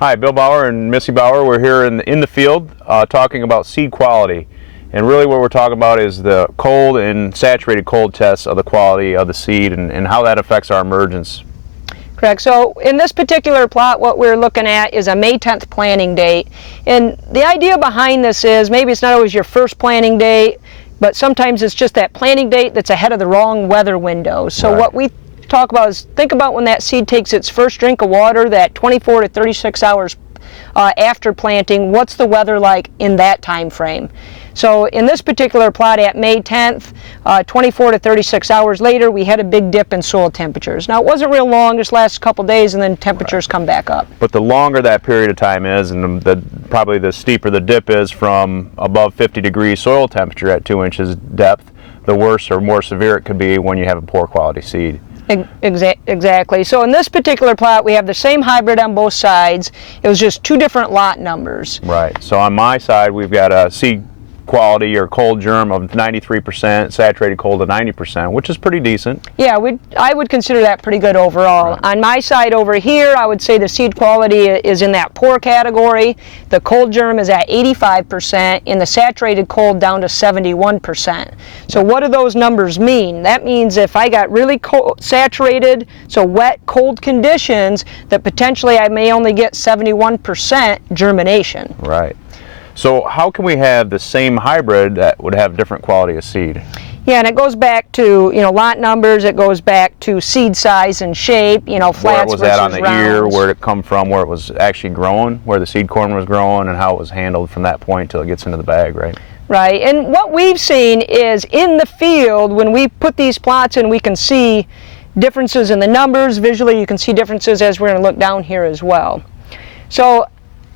Hi, Bill Bauer and Missy Bauer. We're here in the field talking about seed quality. And really what we're talking about is the cold and saturated cold tests of the quality of the seed and how that affects our emergence. Correct. So in this particular plot, what we're looking at is a May 10th planting date. And the idea behind this is maybe it's not always your first planting date, but sometimes it's just that planting date that's ahead of the wrong weather window. So what we talk about is think about when that seed takes its first drink of water, that 24 to 36 hours after planting, what's the weather like in that time frame? So in this particular plot at May 10th, 24 to 36 hours later, we had a big dip in soil temperatures. Now it wasn't real long, just last couple days, and then temperatures come back up. But the longer that period of time is, and probably the steeper the dip is from above 50 degrees soil temperature at 2 inches depth, the worse or more severe it could be when you have a poor quality seed. Exactly. So in this particular plot, we have the same hybrid on both sides. It was just two different lot numbers. Right. So on my side, we've got a seed quality or cold germ of 93%, saturated cold of 90%, which is pretty decent. Yeah, I would consider that pretty good overall. Right. On my side over here, I would say the seed quality is in that poor category. The cold germ is at 85% and the saturated cold down to 71%. So what do those numbers mean? That means if I got really cold, saturated, so wet, cold conditions, that potentially I may only get 71% germination. Right. So how can we have the same hybrid that would have different quality of seed? Yeah, and it goes back to, lot numbers, it goes back to seed size and shape, flats versus rounds. Where was that on the ear, where did it come from, where it was actually growing, where the seed corn was growing, and how it was handled from that point till it gets into the bag, right? Right, and what we've seen is in the field, when we put these plots in, we can see differences in the numbers. Visually, you can see differences as we're going to look down here as well. So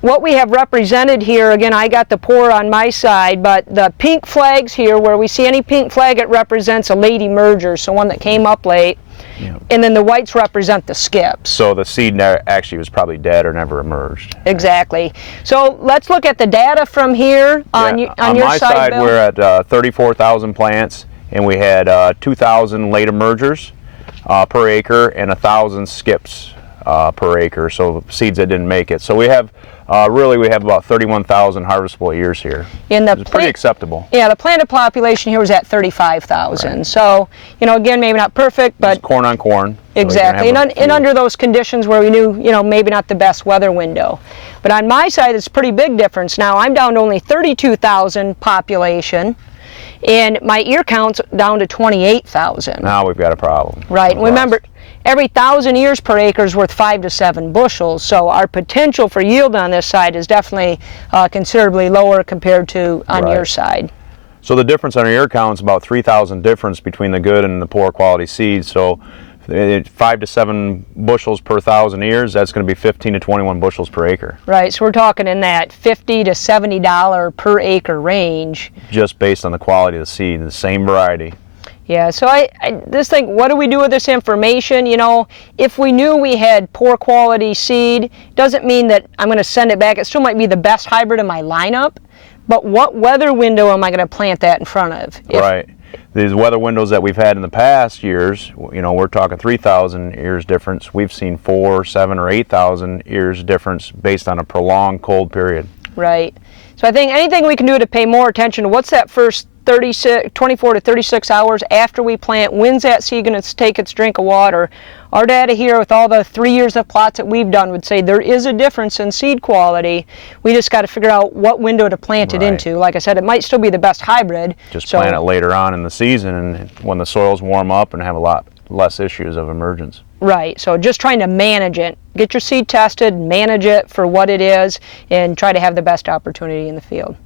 what we have represented here, again, I got the poor on my side, but the pink flags here, where we see any pink flag, it represents a late emerger, so one that came up late. Yep. And then the whites represent the skips. So the seed actually was probably dead or never emerged. Exactly. So let's look at the data from here on your side, my side, Bill. we're at 34,000 plants, and we had 2,000 late emergers per acre and 1,000 skips per acre, so seeds that didn't make it. So we have really we have about 31,000 harvestable ears here. It's pretty acceptable. Yeah, the planted population here was at 35,000. Right. So, again, maybe not perfect, but it's corn on corn. Exactly, so and under those conditions where we knew, maybe not the best weather window. But on my side, it's a pretty big difference. Now, I'm down to only 32,000 population, and my ear count's down to 28,000. Now we've got a problem. Right, and remember, every 1,000 ears per acre is worth 5 to 7 bushels, so our potential for yield on this side is definitely considerably lower compared to on your side. So the difference on our ear count is about 3,000 difference between the good and the poor quality seeds. So 5 to 7 bushels per 1,000 ears, that's going to be 15 to 21 bushels per acre. Right, so we're talking in that $50 to $70 per acre range. Just based on the quality of the seed, the same variety. Yeah, so I just think, what do we do with this information? If we knew we had poor quality seed, doesn't mean that I'm going to send it back. It still might be the best hybrid in my lineup, but what weather window am I going to plant that in front of? Right. These weather windows that we've had in the past years, we're talking 3,000 ears difference. We've seen 4, 7, or 8,000 ears difference based on a prolonged cold period. Right. So I think anything we can do to pay more attention to what's that first 24 to 36 hours after we plant, when's that seed going to take its drink of water? Our data here with all the 3 years of plots that we've done would say there is a difference in seed quality. We just got to figure out what window to plant it into. Like I said, it might still be the best hybrid. Just plant it later on in the season and when the soils warm up and have a lot less issues of emergence. Right, so just trying to manage it. Get your seed tested, manage it for what it is, and try to have the best opportunity in the field.